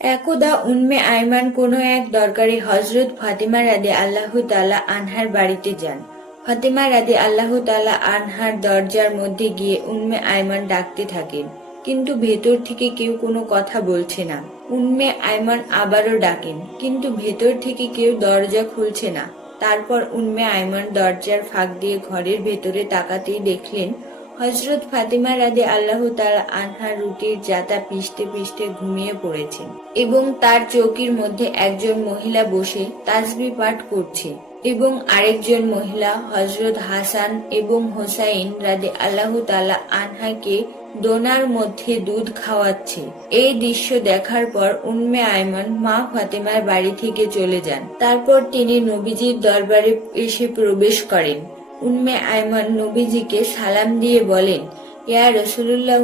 একদা উম্মে আইমান কোনো এক দরকারে হযরত ফাতিমা রাদিয়াল্লাহু তাআলা আনহার বাড়িতে যান। ফাতিমা রাদিয়াল্লাহু তাআলা আনহার দরজার মধ্যে গিয়ে উম্মে আইমান ডাকতে থাকেন, কিন্তু ভেতর থেকে কেউ কোনো কথা বলছে না। উম্মে আইমান আবারও ডাকেন, কিন্তু ভেতর থেকে কেউ দরজা খুলছে না। তারপর উম্মে আইমান দরজার ফাঁক দিয়ে ঘরের ভেতরে তাকাতেই দেখলেন হযরত ফাতিমা রাদিয়াল্লাহু তাআলা আনহা রুটির জাতা পিষতে পিষতে ঘুমিয়ে পড়েছেন এবং তার চৌকির মধ্যে একজন মহিলা বসে তাসবিহ পাঠ করছে এবং আরেকজন মহিলা হযরত হাসান এবং হোসাইন রাদিয়াল্লাহু তাআলা আনহাকে দোনার মধ্যে দুধ খাওয়াচ্ছে। এই দৃশ্য দেখার পর উম্মে আইমান মা ফাতেমার বাড়ি থেকে চলে যান। তারপর তিনি নবীজির দরবারে এসে প্রবেশ করেন। উম্মে আইমান নবীজিকে সালাম দিয়ে বলেন, ইয়া রাসূলুল্লাহ,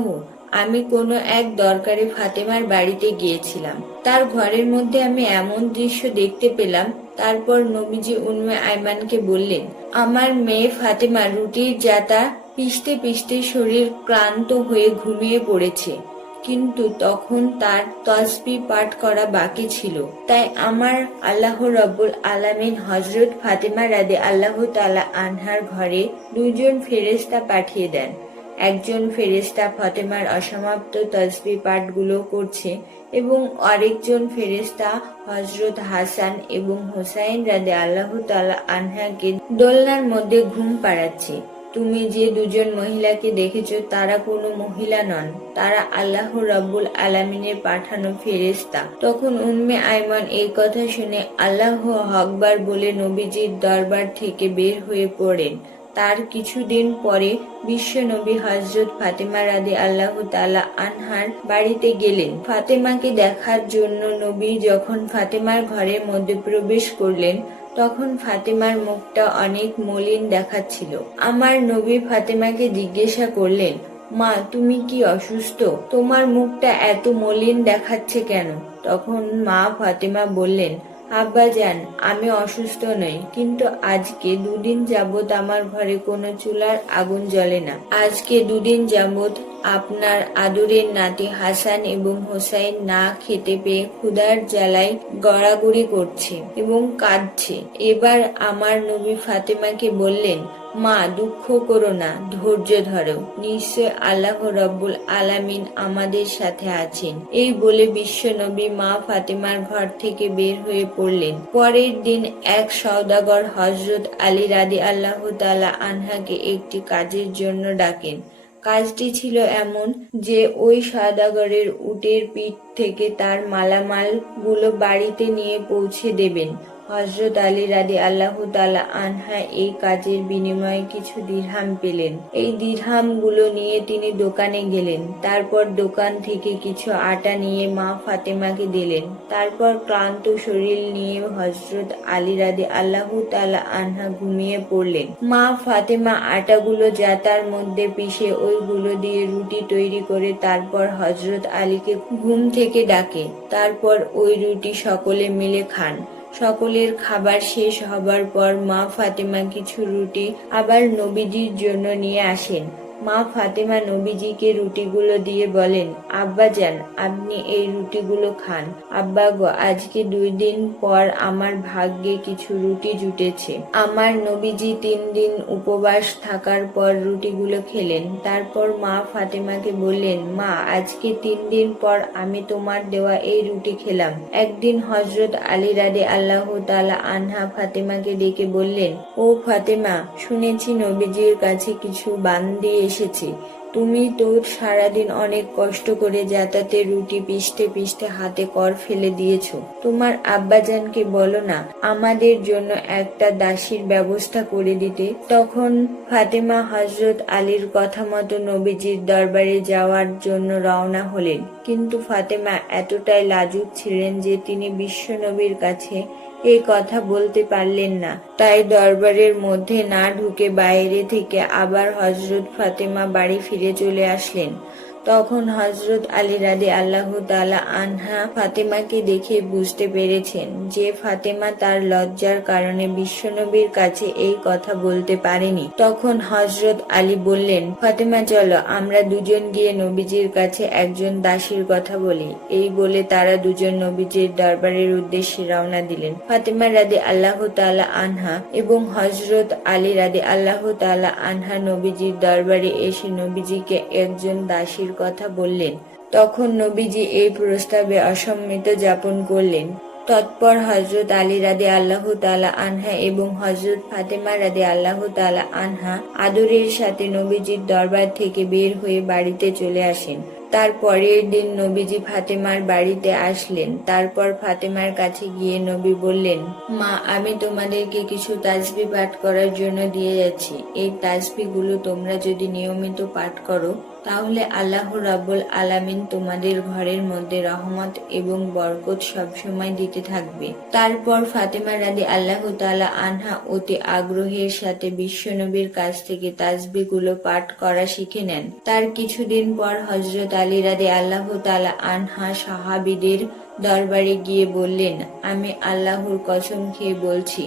আমি কোনো এক দরকারে ফাতেমার বাড়িতে গিয়েছিলাম। তার ঘরের মধ্যে আমি এমন দৃশ্য দেখতে পেলাম। তারপর নবীজি উম্মে আইমানকে বললেন, আমার মেয়ে ফাতেমা রুটির জাতা পিষতে পিষতে শরীর ক্লান্ত হয়ে ঘুমিয়ে পড়েছে, কিন্তু তখন তার তাসবিহ পাঠ করা বাকি ছিল। তাই আমার আল্লাহ রাব্বুল আলামিন হযরত ফাতিমা রাদিয়াল্লাহু তাআলা আনহার ঘরে দুইজন ফেরেশতা পাঠিয়ে দেন। একজন ফেরেশতা ফাতেমার অসমাপ্ত তাসবিহ পাঠগুলো করছে এবং আরেকজন ফেরেশতা হযরত হাসান এবং হোসাইন রাদিয়াল্লাহু তাআলা আনহাকে দোলনার মধ্যে ঘুম পাড়াচ্ছে। তুমি যে দুজন মহিলাকে দেখেছো তারা কোনো মহিলা নন, তারা আল্লাহ রাব্বুল আলামিনের পাঠানো ফেরেশতা। তখন উম্মে আইমান এই কথা শুনে আল্লাহু আকবার বলে নবীজির দরবার থেকে বের হয়ে পড়েন। তার কিছুদিন পরে বিশ্ব নবী হযরত ফাতেমা রাদিয়াল্লাহু তাআলা আনহার বাড়িতে গেলেন। ফাতেমাকে দেখার জন্য নবী যখন ফাতেমার ঘরের মধ্যে প্রবেশ করলেন, তখন ফাতেমার মুখটা অনেক মলিন দেখাচ্ছিল। আমার নবী ফাতেমাকে জিজ্ঞাসা করলেন, মা, তুমি কি অসুস্থ? তোমার মুখটা এত মলিন দেখাচ্ছে কেন? তখন মা ফাতেমা বললেন, আব্বাজান, আমি অসুস্থ নই, কিন্তু আজকে দুদিন যাবত আমার ঘরে কোনো চুলার আগুন জ্বলে না। আজকে দুদিন যাবত আপনার আদরের নাতি হাসান এবং হোসাইন না খেতে পেয়ে ক্ষুধার জ্বালায় গড়াগড়ি করছে এবং কাঁদছে। এবার আমার নবী ফাতেমাকে বললেন, মা, দুঃখ করো না, ধৈর্য ধরো, নিশ্চয় আল্লাহ রাব্বুল আলামিন আমাদের সাথে আছেন। এই বলে বিশ্ব নবী মা ফাতেমার ঘর থেকে বের হয়ে পড়লেন। পরের দিন এক সওদাগর হযরত আলী রাদিয়াল্লাহু তাআলা আনহাকে একটি কাজের জন্য ডাকেন। কাজটি ছিল এমন যে ওই সওদাগরের উটের পিঠ থেকে তার মালামাল গুলো বাড়িতে নিয়ে পৌঁছে দেবেন। হযরত আলী রাদিয়াল্লাহু তাআলা আনহা এই কাজের বিনিময়ে কিছু দিরহাম পেলেন। এই দিরহাম গুলো নিয়ে তিনি দোকানে গেলেন। তারপর দোকান থেকে কিছু আটা নিয়ে মা ফাতেমাকে দিলেন। তারপর ক্লান্ত শরীর নিয়ে হযরত আলী রাদিয়াল্লাহু তাআলা আনহা ঘুমিয়ে পড়লেন। মা ফাতেমা আটাগুলো জাতার মধ্যে পিষে ওইগুলো দিয়ে রুটি তৈরি করে তারপর হযরত আলীকে ঘুম থেকে ডাকে। তারপর ওই রুটি সকলে মিলে খান। সকলের খাবার শেষ হবার পর মা ফাতেমা কিছু রুটি আবার নবীজির জন্য নিয়ে আসেন। মা ফাতেমা নবীজিকে রুটিগুলো দিয়ে বলেন, আব্বাজান, আপনি এই রুটিগুলো খান। আব্বা গো, আজকে 2 দিন পর আমার ভাগ্যে কিছু রুটি জুটেছে। আমার নবীজি 3 দিন উপবাস থাকার পর রুটিগুলো খেলেন। তারপর মা ফাতেমাকে বললেন, মা, আজকে 3 দিন পর আমি তোমার দেওয়া এই রুটি খেলাম। একদিন হযরত আলী রাদিয়াল্লাহু তাআলা আনহা ফাতেমাকে ডেকে বললেন, ও ফাতেমা, শুনেছি নবীজির কাছে কিছু বান্দি এসেছে। তুমি তো সারাদিন অনেক কষ্ট করে জাতাতে রুটি পিষতে পিষতে হাতে কর ফেলে দিয়েছো। তোমার আব্বাজানকে বলো না আমাদের জন্য একটা দাসীর ব্যবস্থা করে দিতে। তখন ফাতেমা হযরত আলীর কথা মতো নবীজির দরবারে যাওয়ার জন্য রওনা হলেন। কিন্তু ফাতেমা এতটাই লাজুক ছিলেন যে তিনি বিশ্ব নবীর কাছে এই কথা বলতে পারলেন না। তাই দরবারের মধ্যে না ঢুকে বাইরে থেকে আবার হযরত ফাতেমা বাড়ি ফিরে চলে আসলেন। তখন হযরত আলী রাদিয়াল্লাহু তাআলা আনহা ফাতেমাকে দেখে বুঝতে পেরেছেন যে ফাতেমা তার লজ্জার কারণে বিশ্বনবীর কাছে এই কথা বলতে পারেনি। তখন হযরত আলী বললেন, ফাতেমা চলো আমরা দুজন গিয়ে নবীজির কাছে একজন দাসীর কথা বলি। এই বলে তারা দুজন নবীজির দরবারের উদ্দেশ্যে রওনা দিলেন। ফাতেমা রাদিয়াল্লাহু তাআলা আনহা এবং হযরত আলী রাদিয়াল্লাহু তাআলা আনহা নবীজির দরবারে এসে নবীজিকে একজন দাসীর কথা বললেন। তখন নবীজি এই প্রস্তাবে অসম্মতি জ্ঞাপন করলেন। তৎপর হযরত আলী রাদিয়াল্লাহু তাআলা আনহা এবং হযরত ফাতেমা রাদিয়াল্লাহু তাআলা আনহা আদরের সাথে নবীজির দরবার থেকে বের হয়ে বাড়িতে চলে আসেন। তার পরের দিন নবীজি ফাতেমার বাড়িতে আসলেন। তারপর ফাতেমার কাছে গিয়ে নবী বললেন, মা আমি তোমাদেরকে কিছু তাসবিহ পাঠ করার জন্য দিয়ে যাচ্ছি। এই তাসবিহগুলো তোমরা যদি নিয়মিত পাঠ করো তাহলে আল্লাহ রাব্বুল আলামিন তোমাদের ঘরের মধ্যে রহমত এবং বরকত সবসময় দিতে থাকবে। তারপর ফাতেমা রাদিয়াল্লাহু তাআলা আনহা অতি আগ্রহের সাথে বিশ্বনবীর কাছ থেকে তাসবিহগুলো পাঠ করা শিখে নেন। তার কিছুদিন পর হযরত আলী রাদিয়াল্লাহু তাআলা আনহা সাহাবীদের দরবারে গিয়ে বললেন, আমি আল্লাহর কসম খেয়ে বলছি,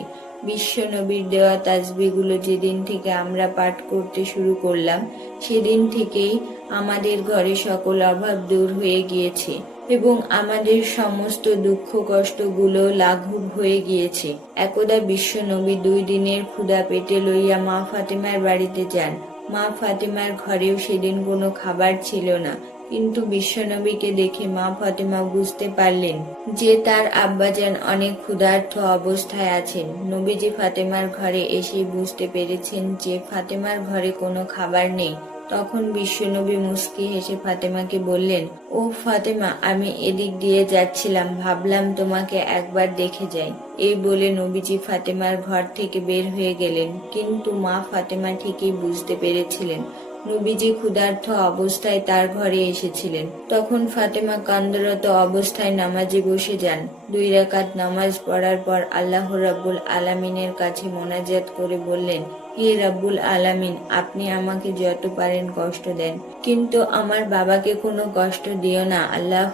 বিশ্বনবীর দেওয়া তাসবিহগুলো যেদিন থেকে আমরা পাঠ করতে শুরু করলাম সেদিন থেকেই আমাদের ঘরে সকল অভাব দূর হয়ে গিয়েছে এবং আমাদের সমস্ত দুঃখ কষ্টগুলো লাঘব হয়ে গিয়েছে। একদা বিশ্বনবী 2 দিনের ক্ষুধা পেটে লইয়া মা ফাতেমার বাড়িতে যান। মা ফাতেমার ঘরেও সেদিন কোনো খাবার ছিল না, কিন্তু বিশ্বনবীকে দেখে মা ফাতেমা বুঝতে পারলেন যে তার আব্বাজান অনেক ক্ষুধার্ত অবস্থায় আছেন। নবীজি ফাতেমার ঘরে এসে বুঝতে পেরেছেন যে ফাতেমার ঘরে কোনো খাবার নেই। তখন বিশ্বনবী মুস্কি হেসে ফাতেমাকে বললেন, ও ফাতেমা, আমি এদিক দিয়ে যাচ্ছিলাম, ভাবলাম তোমাকে একবার দেখে যাই। এই বলে নবীজি ফাতেমার ঘর থেকে বের হয়ে গেলেন, কিন্তু মা ফাতেমা ঠিকই বুঝতে পেরেছিলেন নবীজি ক্ষুধার্ত অবস্থায় তার ঘরে এসেছিলেন। তখন ফাতেমা কান্দরত অবস্থায় নামাজে বসে যান। 2 রাকাত নামাজ পড়ার পর আল্লাহ রাব্বুল আলামিনের কাছে মোনাজাত করে বললেন, হে রাব্বুল আলামিন, আপনি আমাকে যত পারেন কষ্ট দেন, কিন্তু আমার বাবাকে কোনো কষ্ট দিও না আল্লাহ।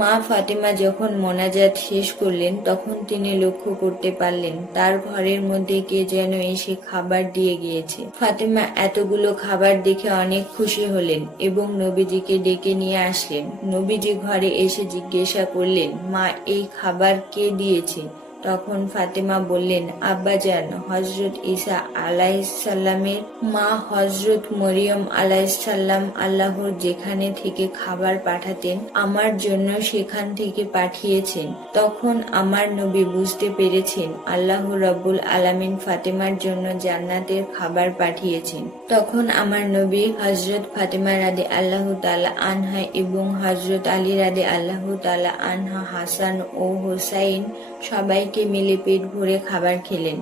মা ফাতেমা যখন মোনাজাত শেষ করলেন তখন তিনি লক্ষ্য করতে পারলেন তার ঘরের মধ্যে কে যেন এসে খাবার দিয়ে গিয়েছে। ফাতেমা এতগুলো খাবার দেখে অনেক খুশি হলেন এবং নবীজিকে ডেকে নিয়ে আসলেন। নবীজি ঘরে এসে জিজ্ঞাসা করলেন, মা এই খাবার কে দিয়েছে? তখন ফাতেমা বললেন, আব্বাজান হযরত ঈসা আলাইহিসসালামের মা হযরত মরিয়ম আলাইহিসসালাম আল্লাহর যেখানে থেকে খাবার পাঠাতেন আমার জন্য সেখান থেকে পাঠিয়েছেন। তখন আমার নবী বুঝতে পেরেছেন আল্লাহ রাব্বুল আলামিন ফাতেমার জন্য জান্নাতের খাবার পাঠিয়েছেন। তখন আমার নবী হযরত ফাতেমা রাদিয়াল্লাহু তাআলা আনহা এবং হযরত আলী রাদিয়াল্লাহু তাআলা আনহা, হাসান ও হুসাইন সবাইকে মিলে পেট ভরে খাবার খেলেন।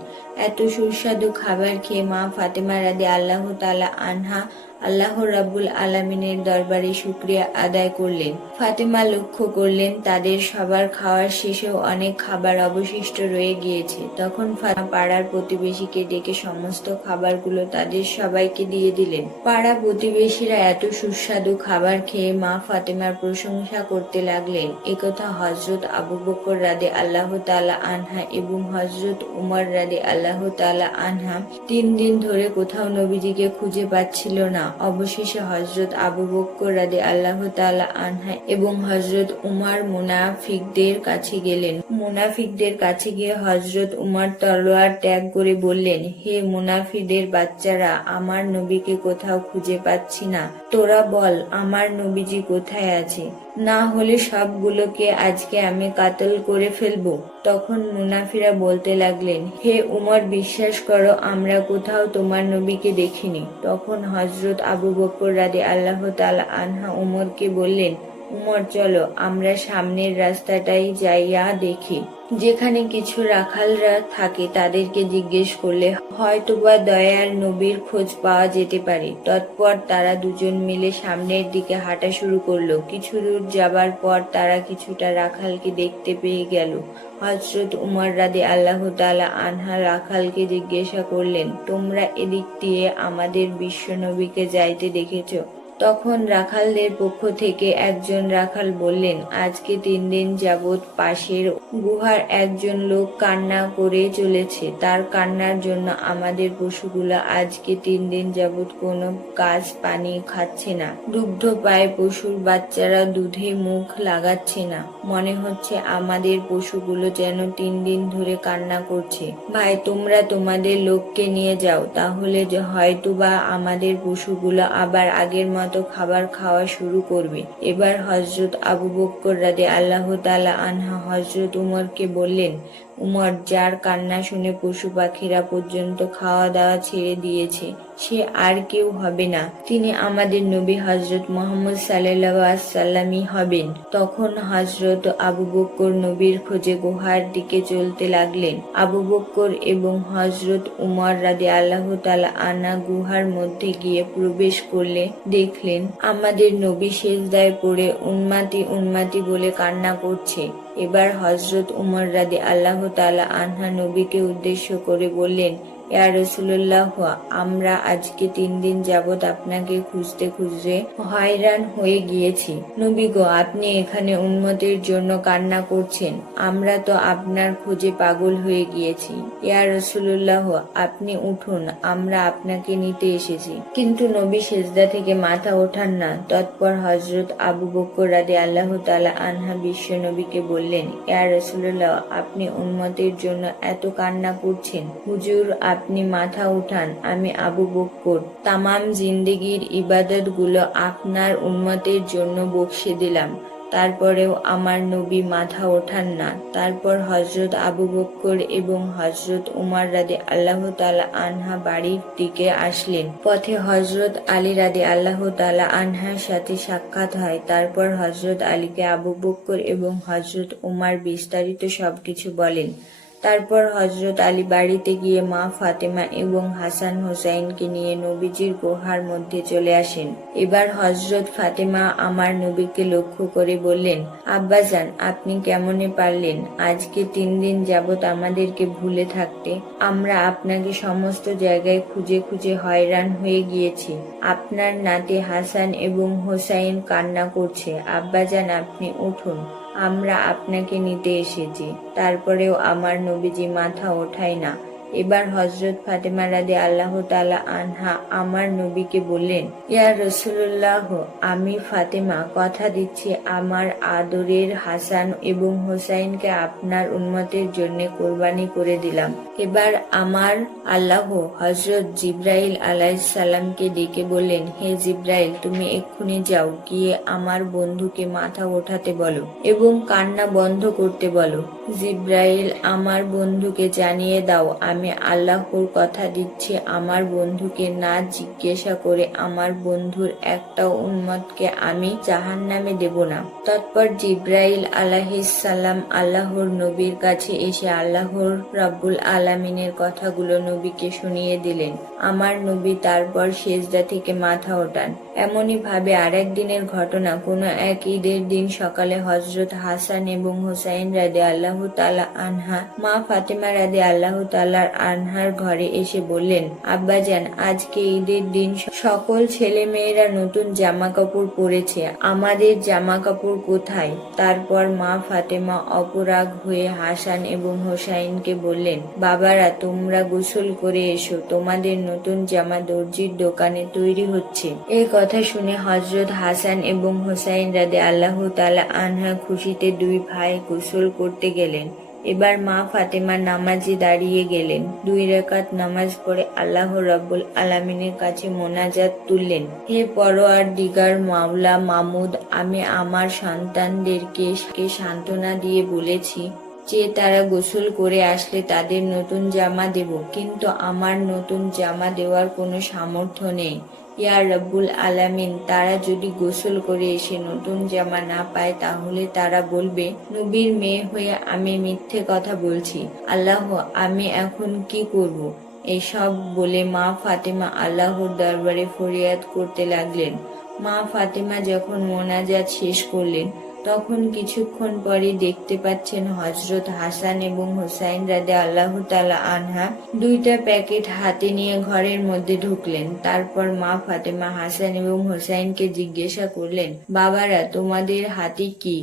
এত সুস্বাদু খাবার খেয়ে মা ফাতেমা রাদিয়াল্লাহু তাআলা আনহা আল্লাহ রাব্বুল আলামিনের দরবারে শুকরিয়া আদায় করলেন। ফাতেমা লক্ষ্য করলেন তাদের সবার খাওয়ার শেষেও অনেক খাবার অবশিষ্ট রয়ে গিয়েছে। তখন ফাতেমা পাড়ার প্রতিবেশীকে ডেকে সমস্ত খাবারগুলো তাদের সবাইকে দিয়ে দিলেন। পাড়া প্রতিবেশীরা এত সুস্বাদু খাবার খেয়ে মা ফাতেমার প্রশংসা করতে লাগলেন। একথা হযরত আবু বকর রাদিয়াল্লাহু তাআলা আনহা এবং হযরত উমর রাদিয়াল্লাহু তাআলা আনহা 3 দিন ধরে কোথাও নবীজিকে খুঁজে পাচ্ছিল না। অবশেষে হযরত আবু বকর রাদিয়াল্লাহু তাআলা আনহা এবং হযরত উমর মুনাফিকদের কাছে গেলেন। মুনাফিকদের কাছে গিয়ে হযরত উমর তলোয়ার ত্যাগ করে বললেন, হে মুনাফিকদের বাচ্চারা, আমার নবীকে কোথাও খুঁজে পাচ্ছি না। তোরা বল আমার নবীজি কোথায় আছে, না হলে সবগুলোকে আজকে আমি কাতল করে ফেলবো। তখন মুনাফিরা বলতে লাগলেন, হে উমর, বিশ্বাস করো আমরা কোথাও তোমার নবীকে দেখিনি। তখন হযরত আবু বকর রাদিয়াল্লাহু তাআলা আনহা উমরকে বললেন, উমর চলো আমরা সামনের রাস্তাটাই যাইয়া দেখি, যেখানে কিছু রাখালরা থাকে তাদেরকে জিজ্ঞেস করলে হয়তোবা দয়ার নবীর খোঁজ পাওয়া যেতে পারে। তৎপর তারা দুজন মিলে সামনের দিকে হাঁটা শুরু করলো। কিছু দূর যাবার পর তারা কিছুটা রাখালকে দেখতে পেয়ে গেল। হযরত উমর রাদিয়াল্লাহু তাআলা আনহা রাখালকে জিজ্ঞাসা করলেন, তোমরা এদিক দিয়ে আমাদের বিশ্ব নবীকে যাইতে দেখেছ? তখন রাখালদের পক্ষ থেকে একজন রাখাল বললেন, আজকে 3 দিন যাবৎ পাশের গুহার একজন লোক কান্না করে চলেছে। তার কান্নার জন্য আমাদের পশুগুলো আজকে 3 দিন যাবৎ কোনো গাছ পানি খাচ্ছে না। দুগ্ধ পায় পশুর বাচ্চারা দুধে মুখ লাগাচ্ছে না। মনে হচ্ছে আমাদের পশুগুলো যেন 3 দিন ধরে কান্না করছে। ভাই, তোমরা তোমাদের লোককে নিয়ে যাও, তাহলে হয়তোবা আমাদের পশুগুলো আবার আগের মতো খাবার খাওয়া শুরু করবে। এবার হযরত আবু বকর রাদিয়াল্লাহু তাআলা আনহু হযরত উমরকে বললেন, উমর, যার কান্না শুনে পশু পাখিরা পর্যন্ত খাওয়া দাওয়া ছেড়ে দিয়েছে, সে আর কেউ হবে না, তিনি আমাদের নবী হযরত মুহাম্মদ সাল্লাল্লাহু আলাইহি ওয়াসাল্লামই হবেন। তখন হযরত আবু বকর নবীর খোঁজে গুহার দিকে চলতে লাগলেন। আবু বকর এবং হযরত উমর রাদিয়াল্লাহু তাআলা আনহু গুহার মধ্যে গিয়ে প্রবেশ করলে দেখলেন আমাদের নবী সিজদায় পড়ে উন্মাতি উন্মাতি বলে কান্না করছে। এবার হযরত উমর রাদিয়াল্লাহু তাআলা আনহু নবীকে উদ্দেশ্য করে বললেন, ইয়া রাসূলুল্লাহ, আমরা আজকে 3 দিন যাবৎ আপনাকে খুঁজতে খুঁজতে হয়রান হয়ে গিয়েছি। নবী গো, আপনি এখানে উম্মতের জন্য কান্না করছেন, আমরা তো আপনার খোঁজে পাগল হয়ে গিয়েছি। ইয়া রাসূলুল্লাহ, আপনি উঠুন, আমরা আপনাকে নিতে এসেছি। কিন্তু নবী সিজদা থেকে মাথা ওঠান না। তৎপর হযরত আবু বকর রাদিয়াল্লাহু তাআলা আনহু বিশ্ব নবীকে বললেন, ইয়া রাসূলুল্লাহ, আপনি উম্মতের জন্য এত কান্না করছেন, হুজুর আপনি মাথা উঠান। আমি আবু বকর তামাম জিন্দেগির ইবাদত গুলো আপনার উম্মতের জন্য বকশে দিলাম, তারপরেও আমার নবী মাথা ওঠান না। তারপর হযরত আবু বকর এবং হযরত উমর রাদিয়াল্লাহু তাআলা আনহু বাড়ির দিকে আসলেন। পথে হযরত আলী রাদিয়াল্লাহু তাআলা আনহুর সাথে সাক্ষাৎ হয়। তারপর হযরত আলীকে আবু বকর এবং হযরত উমর বিস্তারিত সবকিছু বলেন। তারপর হযরত আলী বাড়িতে গিয়ে মা ফাতেমা এবং হাসান হোসাইনকে নিয়ে নবীজির গুহার মধ্যে চলে আসেন। এবার হযরত ফাতেমা আমার নবীকে লক্ষ্য করে বললেন, আব্বাজান, আপনি কেমনে পারলেন আজকে 3 দিন যাবৎ আমাদেরকে ভুলে থাকতে? আমরা আপনাকে সমস্ত জায়গায় খুঁজে খুঁজে হয়রান হয়ে গিয়েছি। আপনার নাতি হাসান এবং হোসাইন কান্না করছে। আব্বাজান, আপনি উঠুন, আমরা আপনাকে নিতে এসেছি। তারপরেও আমার নবীজি মাথা ওঠায় না। এবার হযরত ফাতেমা রাদিয়াল্লাহু তাআলা আনহা আমার নবীকে বললেন, ইয়া রাসূলুল্লাহ, আমি ফাতেমা কথা দিচ্ছি আমার আদরের হাসান এবং হোসাইনকে আপনার উম্মতের জন্য কোরবানি করে দিলাম। এবার আমার আল্লাহ হযরত জিবরাইল আলাইহিস সালামকে ডেকে বললেন, হে জিবরাইল, তুমি এক্ষুনি যাও, গিয়ে আমার বন্ধুকে মাথা ওঠাতে বলো এবং কান্না বন্ধ করতে বলো। জিবরাইল, আমার বন্ধুকে জানিয়ে দাও, আমি আল্লাহর কথা দিচ্ছি, আমার বন্ধুকে না জিজ্ঞাসা করে আমার বন্ধুর একটা উম্মতকে আমি জাহান্নামে দেব না। তৎপর জিবরাইল আলাইহিস সালাম আল্লাহর নবীর কাছে এসে আল্লাহর রাব্বুল আলামিনের কথাগুলো নবীকে শুনিয়ে দিলেন। আমার নবী তারপর সিজদা থেকে মাথা ওঠান। এমনই ভাবে আরেক দিনের ঘটনা, কোনো এক ঈদের দিন সকালে হযরত হাসান এবং হোসাইন রাদিয়াল্লাহু তাআলা আনহা মা ফাতেমা রাদিয়াল্লাহু তাআলা আনহার ঘরে এসে বললেন, আব্বাজান, আজকে ঈদের দিন সকল ছেলে মেয়েরা নতুন জামা কাপড় পরেছে, আমাদের জামা কাপড় কোথায়? তারপর মা ফাতেমা অপরাগ হয়ে হাসান এবং হোসাইনকে বললেন, বাবারা, তোমরা গোসল করে এসো, তোমাদের নতুন জামা দর্জির দোকানে তৈরি হচ্ছে। এই কথা শুনে হযরত হাসান এবং হোসাইন রাদিয়াল্লাহু তাআলা আনহা খুশিতে দুই ভাই গোসল করতে গেলেন। এবার মা ফাতেমা নামাজে দাঁড়িয়ে গেলেন। 2 রাকাত নামাজ পড়ে আল্লাহ রাব্বুল আলামিনের কাছে মোনাজাত তুললেন, হে পরওয়ারদিগার মাওলা মামুদ, আমি আমার সন্তানদেরকে সান্ত্বনা দিয়ে বলেছি যে তারা গোসল করে আসলে তাদের নতুন জামা দেব, কিন্তু আমার নতুন জামা দেওয়ার কোনো সামর্থ্য নেই। ইয়া রাব্বুল আলামিন, তারা যদি গোসল করে এসে নতুন জামা না পায় তাহলে তারা বলবে নবীর মেয়ে হয়ে আমি মিথ্যে কথা বলছি। আল্লাহ, আমি এখন কি করব? এসব বলে মা ফাতেমা আল্লাহর দরবারে ফরিয়াদ করতে লাগলেন। মা ফাতেমা যখন মোনাজাত শেষ করলেন তখন কিছুক্ষণ পরে দেখতে পাচ্ছেন হযরত হাসান এবং হুসাইন রাদিয়াল্লাহু তাআলা আনহা দুইটা প্যাকেট হাতে নিয়ে ঘরের মধ্যে ঢুকলেন। তারপর মা ফাতেমা হাসান এবং হুসাইনকে জিজ্ঞাসা করলেন, বাবারা তোমাদের হাতে কি?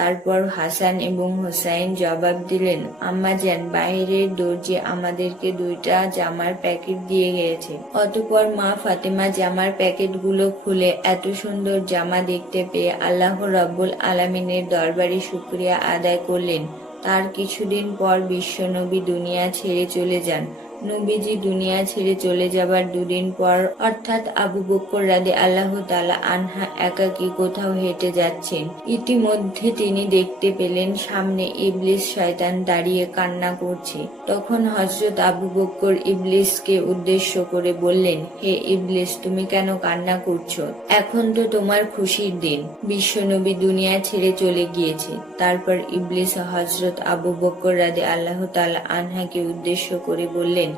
তারপর হাসান এবং হুসাইন জবাব দিলেন, আম্মাজান, বাইরের দর্জি আমাদেরকে দুইটা জামার প্যাকেট দিয়ে গিয়েছে। অতঃপর মা ফাতেমা জামার প্যাকেটগুলো খুলে এত সুন্দর জামা দেখতে পেয়ে আল্লাহ রাব্বুল আলামিনের দরবারে শুকরিয়া আদায় করলেন। তার কিছুদিন পর বিশ্বনবী দুনিয়া ছেড়ে চলে যান। নবীজি দুনিয়া ছেড়ে চলে যাবার দুদিন পর অর্থাৎ আবু বকর রাদিয়াল্লাহু তাআলা আনহা একাকী কোথাও হেঁটে যাচ্ছেন। ইতিমধ্যে তিনি দেখতে পেলেন সামনে ইবলিস শয়তান দাঁড়িয়ে কান্না করছে। তখন হযরত আবু বকর ইবলিসকে উদ্দেশ্য করে বললেন, হে ইবলিস, তুমি কেন কান্না করছো? এখন তো তোমার খুশির দিন, বিশ্বনবী দুনিয়া ছেড়ে চলে গিয়েছে। তারপর ইবলিস হযরত আবু বকর রাদিয়াল্লাহু তাআলা আনহাকে উদ্দেশ্য করে বললেন,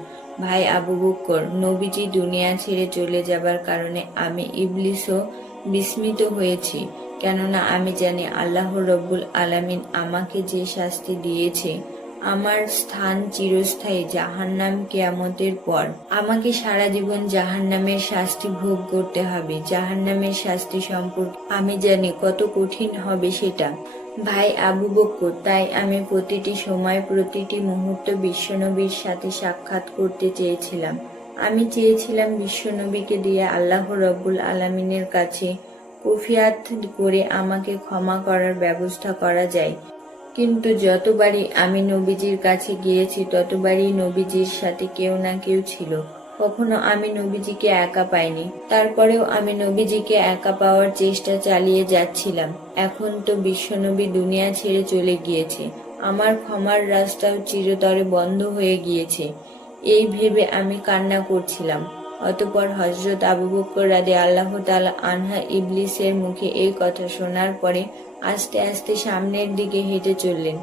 ভাই আবু বকর, নবীজি দুনিয়া ছেড়ে চলে যাবার কারণে আমি ইবলিসও বিস্মিত হয়েছি। কেননা আমি জানি আল্লাহ রব্বুল আলামিন আমাকে যে শাস্তি দিয়েছে, আমার স্থান চিরস্থায়ী জাহান্নাম, কিয়ামতের পর আমাকে সারা জীবন জাহান্নামের শাস্তি ভোগ করতে হবে। জাহান্নামের শাস্তি সম্পর্কে আমি জানি কত কঠিন হবে সেটা। ভাই আবু বকর, তাই আমি প্রতিটি সময় প্রতিটি মুহূর্ত বিশ্বনবীর সাথে সাক্ষাৎ করতে চেয়েছিলাম। আমি চেয়েছিলাম বিশ্বনবীকে দিয়ে আল্লাহ রব্বুল আলামিনের কাছে কুফিয়াত করে আমাকে ক্ষমা করার ব্যবস্থা করা যায়। কিন্তু যতবারই আমি নবীজির কাছে গিয়েছি ততবারই নবীজির সাথে কেউ না কেউ ছিল। কখনো আমি নবীজিকে একা পাইনি। তারপরেও আমি নবীজিকে একা পাওয়ার চেষ্টা চালিয়ে যাচ্ছিলাম। এখন তো বিশ্বনবী দুনিয়া ছেড়ে চলে গিয়েছে, আমার ক্ষমার রাস্তাও চিরতরে বন্ধ হয়ে গিয়েছে। এই ভেবে আমি কান্না করছিলাম। অতঃপর হযরত আবু বকর রাদিয়াল্লাহু তাআলা আনহা ইবলিসের মুখে এই কথা শোনার পরে আস্তে আস্তে সামনের দিকে হেঁটে চললেন।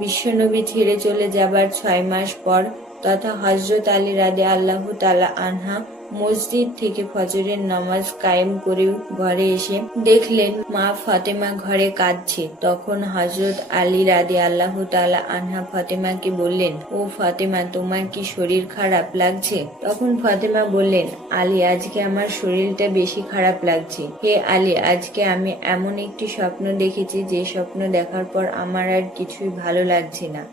বিশ্বনবী ছেড়ে চলে যাবার 6 মাস পর তথা হযরত আলী রাদিয়াল্লাহু তাআলা আনহা মসজিদ থেকে ফজরের নামাজ কায়েম করে ঘরে এসে দেখলেন মা ফাতেমা ঘরে কাঁদছে। তখন হযরত আলী রাদিয়াল্লাহু তাআলা আনহা ফাতেমাকে বললেন, ও ফাতেমা, তোমার কি শরীর খারাপ লাগছে? তখন ফাতেমা বললেন, আলী, আজকে আমার শরীরটা বেশি খারাপ লাগছে। হে আলী, আজকে আমি এমন একটি স্বপ্ন দেখেছি যে স্বপ্ন দেখার পর আমার আর কিছুই ভালো লাগছে না।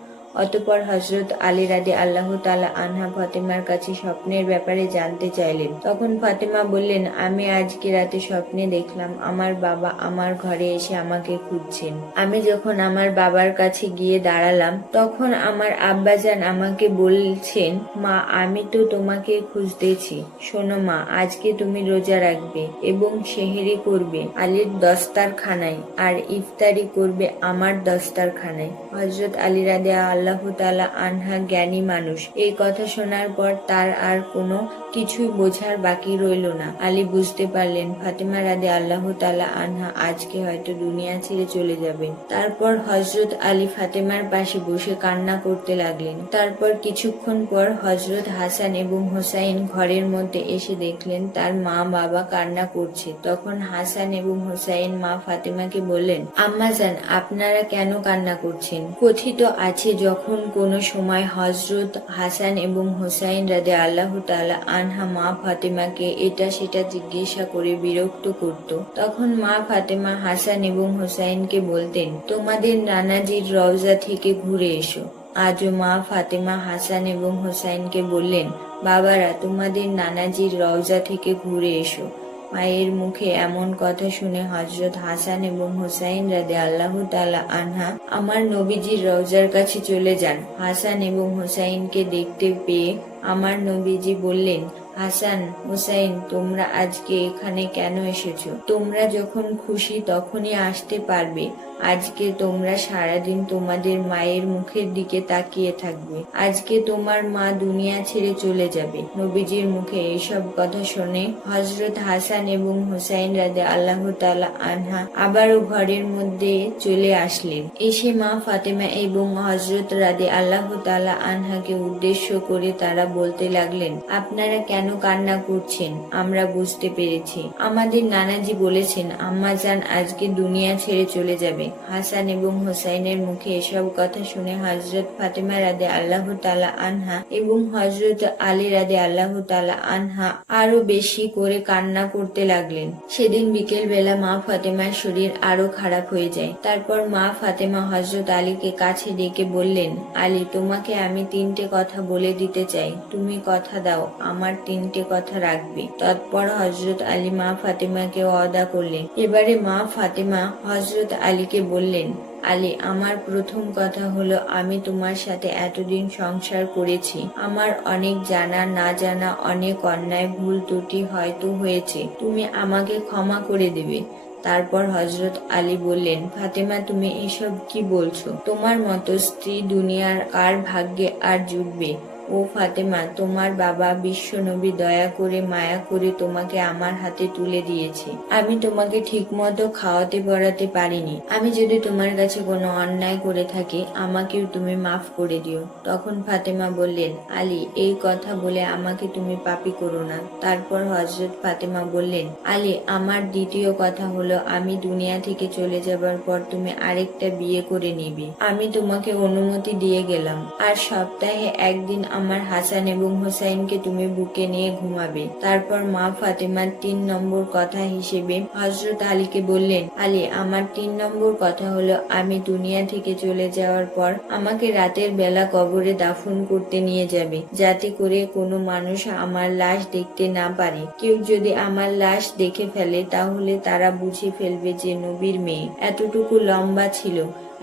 অতঃপর হযরত আলী রাদিয়াল্লাহু তাআলা আনহা ফাতেমার কাছে স্বপ্নের ব্যাপারে জানতে চাইলেন। তখন ফাতেমা বললেন, আমি আজকে রাতে স্বপ্নে দেখলাম আমার বাবা আমার ঘরে এসে আমাকে খুঁজছেন। আমি যখন আমার বাবার কাছে গিয়ে দাঁড়ালাম তখন আমার আব্বাজান আমাকে বলছেন, মা, আমি তো তোমাকে খুঁজতেছি। শোনো মা, আজকে তুমি রোজা রাখবে এবং সেহরি করবে আলীর দস্তারখানায় আর ইফতারি করবে আমার দস্তারখানায়। হযরত আলী রাদিয়াল্লাহু তাআলা আনহা জ্ঞানী মানুষ। এই কথা শোনার পর তার আর কোনো কিছুই বোঝার বাকি রইল না। আলী বুঝতে পারলেন ফাতেমা রাদিয়াল্লাহু তাআলা আনহা আজকে হয়তো দুনিয়া ছেড়ে চলে যাবেন। তারপর হযরত আলী ফাতেমার পাশে বসে কান্না করতে লাগলেন। তারপর কিছুক্ষণ পর হযরত হাসান এবং হুসাইন ঘরের মধ্যে এসে দেখলেন তার মা বাবা কান্না করছে। তখন হাসান এবং হুসাইন মা ফাতেমাকে বললেন, আম্মাজান, আপনারা কেন কান্না করছেন? কথিত আছে যখন কোনো সময় হযরত হাসান এবং হুসাইন রাদিয়াল্লাহু তাআলা আনহা মা ফাতেমাকে এটা সেটা জিজ্ঞাসা করে বিরক্ত করত, তখন মা ফাতেমা হাসান এবং হুসাইনকে বলতেন, তোমাদের নানাজির রওজা থেকে ঘুরে এসো। আজও মা ফাতেমা হাসান এবং হুসাইনকে বললেন, বাবারা, তোমাদের নানাজির রওজা থেকে ঘুরে এসো। মায়ের মুখে এমন কথা শুনে হযরত হাসান এবং হুসাইন রাদিয়াল্লাহু তাআলা আনহা আমার নবীজির রওজার কাছে চলে যান। হাসান এবং হুসাইনকে দেখতে পেয়ে আমার নবীজি বললেন, হাসান, হুসাইন, তোমরা আজকে এখানে কেন এসেছো? তোমরা যখন খুশি তখনই আসতে পারবে। আজকে তোমরা সারাদিন তোমাদের মায়ের মুখের দিকে তাকিয়ে থাকবে। আজকে তোমার মা দুনিয়া ছেড়ে চলে যাবে। নবীজির মুখে এইসব কথা শুনে হযরত হাসান এবং হুসাইন রাদিয়াল্লাহু তাআলা আনহা আবারও ঘরের মধ্যে চলে আসলেন। এসে মা ফাতেমা এবং হযরত রাদিয়াল্লাহু তাআলা আনহাকে উদ্দেশ্য করে তারা বলতে লাগলেন, আপনারা কেন কান্না করছেন? আমরা বুঝতে পেরেছি। আমাদের নানাজি বলেছেন আম্মাজান আজকে দুনিয়া ছেড়ে চলে যাবে। হাসান এবং হোসাইনের মুখে এসব কথা শুনে হযরত ফাতেমা রাদিয়াল্লাহু তাআলা আনহা এবং হযরত আলী রাদিয়াল্লাহু তাআলা আনহা আরো বেশি করে কান্না করতে লাগলেন। সেদিন বিকেল বেলা মা ফাতেমার শরীর আরো খারাপ হয়ে যায়। তারপর মা ফাতেমা হযরত আলীকে কাছে ডেকে বললেন, আলী, তোমাকে আমি 3টে কথা বলে দিতে চাই, তুমি কথা দাও আমার 3টে কথা রাখবে। তৎপর হযরত আলী মা ফাতেমাকে ওয়াদা করলেন। এবারে মা ফাতেমা হযরত আলীকে বললেন, আলী, আমার প্রথম কথা হলো, আমি তোমার সাথে এতদিন সংসার করেছি, আমার অনেক জানা না জানা অনেক অন্যায় ভুল ত্রুটি হয়তো হয়েছে, তুমি আমাকে ক্ষমা করে দেবে। তারপর হযরত আলী বললেন, ফাতেমা, তুমি এসব কি বলছো? তোমার মতো স্ত্রী দুনিয়ার কার ভাগ্যে আর জুটবে? ও ফাতেমা, তোমার বাবা বিশ্ব নবী দয়া করে মায়া করে তোমাকে আমার হাতে তুলে দিয়েছে। আমি তোমাকে ঠিক মতো খাওয়াতে পড়াতে পারিনি। আমি যদি তোমার কাছে কোনো অন্যায় করে থাকি আমাকেও তুমি মাফ করে দিও। তখন ফাতেমা বললেন, আলী, এই কথা বলে আমাকে তুমি পাপী করো না। তারপর হযরত ফাতেমা বললেন, আলী, আমার দ্বিতীয় কথা হলো, আমি দুনিয়া থেকে চলে যাবার পর তুমি আরেকটা বিয়ে করে নিবে। আমি তোমাকে অনুমতি দিয়ে গেলাম। আর সপ্তাহে একদিন আমার হাসান এবং হোসাইনকে তুমি বুকে নিয়ে ঘুমাবে। তারপর মা ফাতেমার 3 নম্বর কথা হিসেবে হযরত আলীকে বললেন, আলী, আমার 3 নম্বর কথা হলো, আমি দুনিয়া থেকে চলে যাওয়ার পর আমাকে রাতের বেলা কবরে দাফন করতে নিয়ে যাবে, যাতে করে কোনো মানুষ আমার লাশ দেখতে না পারে। কেউ যদি আমার লাশ দেখে ফেলে তাহলে তারা বুঝে ফেলবে যে নবীর মেয়ে এতটুকু লম্বা ছিল,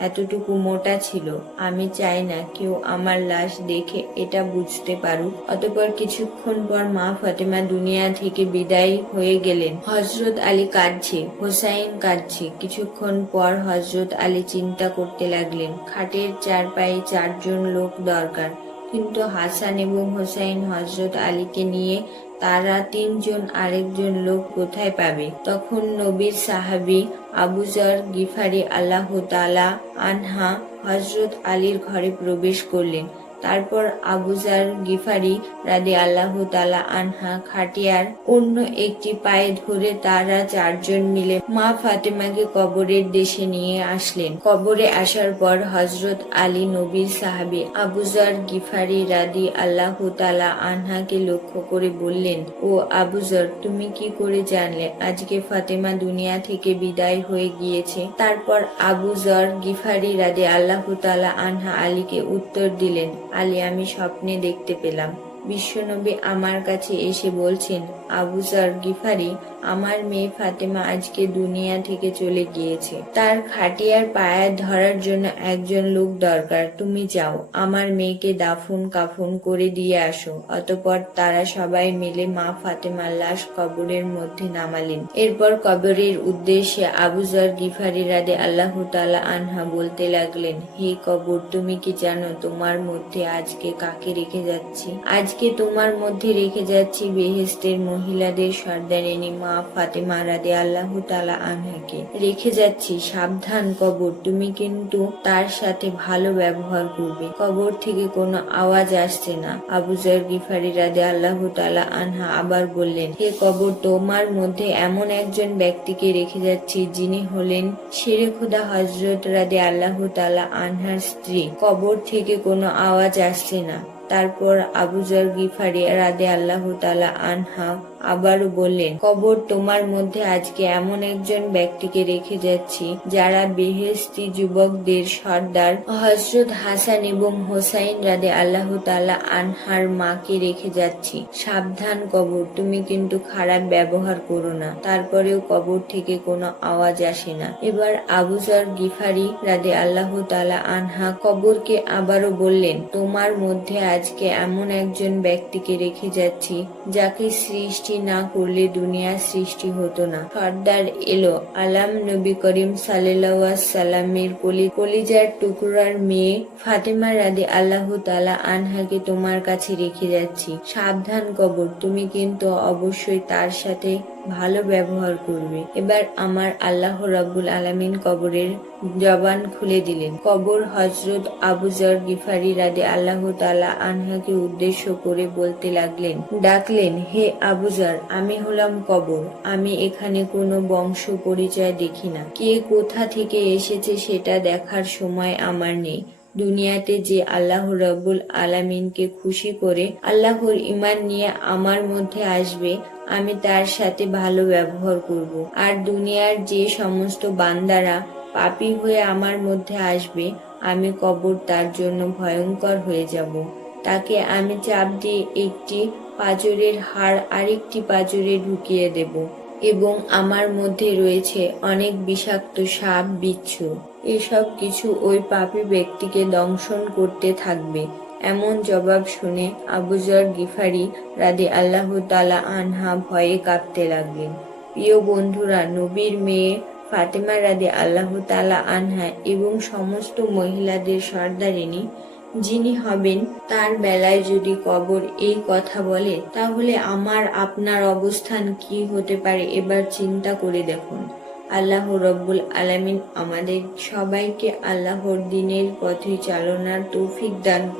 এতটুকু মোটা ছিল। আমি চাই না কেউ আমার লাশ দেখে এটা বুঝতে পারুক। অতঃপর কিছুক্ষণ পর মা ফাতেমা দুনিয়া থেকে বিদায় হয়ে গেলেন। হযরত আলী কাঁদছে, হোসাইন কাঁদছে। কিছুক্ষণ পর হযরত আলী চিন্তা করতে লাগলেন, খাটের চারপায়ে 4 জন লোক দরকার, কিন্তু হাসান এবং হোসাইন হযরত আলীকে নিয়ে তারা 3 জন আরেকজন লোক কোথায় পাবে? তখন নবীর সাহাবী আবু যর গিফারি আল্লাহু তাআলা আনহা হযরত আলীর ঘরে প্রবেশ করলেন। তারপর আবু যর গিফারি রাদিয়াল্লাহু তাআলা আনহা খাটিয়ার অন্য একটি পায়ে ধরে তারা 4 জন মিলে মা ফাতেমাকে কবরের দেশে নিয়ে আসলেন। কবরে আসার পর হযরত আলী নবীর সাহাবী আবু যর গিফারি রাদিয়াল্লাহু তাআলা আনহাকে লক্ষ্য করে বললেন, ও আবু যর, তুমি কি করে জানলে আজকে ফাতেমা দুনিয়া থেকে বিদায় হয়ে গিয়েছে? তারপর আবু যর গিফারি রাদিয়াল্লাহু তাআলা আনহা আলীকে উত্তর দিলেন, আলী, আমি স্বপ্নে দেখতে পেলাম বিশ্বনবী আমার কাছে এসে বলছেন, আবু যর গিফারি, আমার মেয়ে ফাতেমা আজকে দুনিয়া থেকে চলে গিয়েছে। তার খাটিয়ার পায়ে ধরার জন্য একজন লোক দরকার। তুমি যাও, আমার মেয়েকে দাফন কাফন করে দিয়ে আসো। অতঃপর তারা সবাই মিলে মা ফাতেমার লাশ কবরের মধ্যে নামালেন। এরপর কবরের উদ্দেশ্যে আবু যর গিফারি রাদিয়াল্লাহু তাআলা আনহা বলতে লাগলেন, হে কবর, তুমি কি জানো তোমার মধ্যে আজকে কাকে রেখে যাচ্ছি? আজকে তোমার মধ্যে রেখে যাচ্ছি বেহেশতের মহিলাদের সর্দারিনী মা ফাতেমা রাদিয়াল্লাহু তাআলা আনহাকে রেখে যাচ্ছি। সাবধান কবর, তুমি কিন্তু তার সাথে ভালো ব্যবহার করবে। কবর থেকে কোনো আওয়াজ আসছে না। আবু যর গিফারি রাদিয়াল্লাহু তাআলা আনহা আবার বললেন, হে কবর, তোমার মধ্যে এমন একজন ব্যক্তিকে রেখে যাচ্ছি যিনি হলেন শেরে খোদা হযরত রাদিয়াল্লাহু তাআলা আনহার স্ত্রী। কবর থেকে কোনো আওয়াজ আসছে না। তারপর আবু যর গিফারি রাদিয়াল্লাহু তাআলা আনহা আবারও বললেন, কবর, তোমার মধ্যে আজকে এমন একজন ব্যক্তিকে রেখে যাচ্ছি যারা বেহেশতি যুবকদের সর্দার হযরত হাসান এবং হোসাইন রাদিয়াল্লাহু তাআলা আনহার মাকে রেখে যাচ্ছি। সাবধান কবর, তুমি কিন্তু খারাপ ব্যবহার করো না। তারপরেও কবর থেকে কোনো আওয়াজ আসে না। এবার আবু যর গিফারি রাদিয়াল্লাহু তাআলা আনহা কবরকে আবারও বললেন, তোমার মধ্যে আজকে এমন একজন ব্যক্তিকে রেখে যাচ্ছি যাকে সৃষ্টি না করলে দুনিয়া সৃষ্টি হতো না। সর্দার এলো আলাম নবী করিম সাল্লাল্লাহু আলাইহি সাল্লামের কলিজার টুকরার মেয়ে ফাতেমা রাদিয়াল্লাহু তাআলা আনহাকে তোমার কাছে রেখে যাচ্ছি। সাবধান কবর, তুমি কিন্তু অবশ্যই তার সাথে ভালো ব্যবহার করবে। এবার আমার আল্লাহ রাব্বুল আলামিন কবরের জবান খুলে দিলেন। কবর হযরত আবু যর গিফারি রাদিয়াল্লাহু তাআলা আনহাকে উদ্দেশ্য করে বলতে লাগলেন, ডাকলেন, হে আবু যর, আমি হলাম কবর। আমি এখানে কোনো বংশ পরিচয় দেখি না। কে কোথা থেকে এসেছে সেটা দেখার সময় আমার নেই। দুনিয়াতে যে আল্লাহ রাব্বুল আলামিনকে খুশি করে আল্লাহর ঈমান নিয়ে আমার মধ্যে আসবে, আমি তার সাথে ভালো ব্যবহার করব। আর দুনিয়ার যে সমস্ত বান্দারা পাপী হয়ে আমার মধ্যে আসবে, আমি কবর তার জন্য ভয়ঙ্কর হয়ে যাব। তাকে আমি চাপ দিয়ে একটি পাঁজরের হাড় আরেকটি পাঁজরে ঢুকিয়ে দেব এবং আমার মধ্যে রয়েছে অনেক বিষাক্ত সাপ বিচ্ছু। এসব কিছু ওই পাপী ব্যক্তিকে দংশন করতে থাকবে। এমন জবাব শুনে আবু যর গিফারি রাদিয়াল্লাহু তাআলা আনহা ভয়ে কাঁপতে লাগলেন। প্রিয় বন্ধুরা, নবীর মেয়ে ফাতেমা রাদিয়াল্লাহু তাআলা আনহা এবং সমস্ত মহিলাদের সর্দারিনী যিনি হবেন, তার বেলায় যদি কবর এই কথা বলে, তাহলে আমার আপনার অবস্থান কি হতে পারে এবার চিন্তা করে দেখুন। আল্লাহ রব্বুল আলামিন আমাদের সবাইকে আল্লাহর দ্বীনের পথে চালনার তৌফিক দান করুন।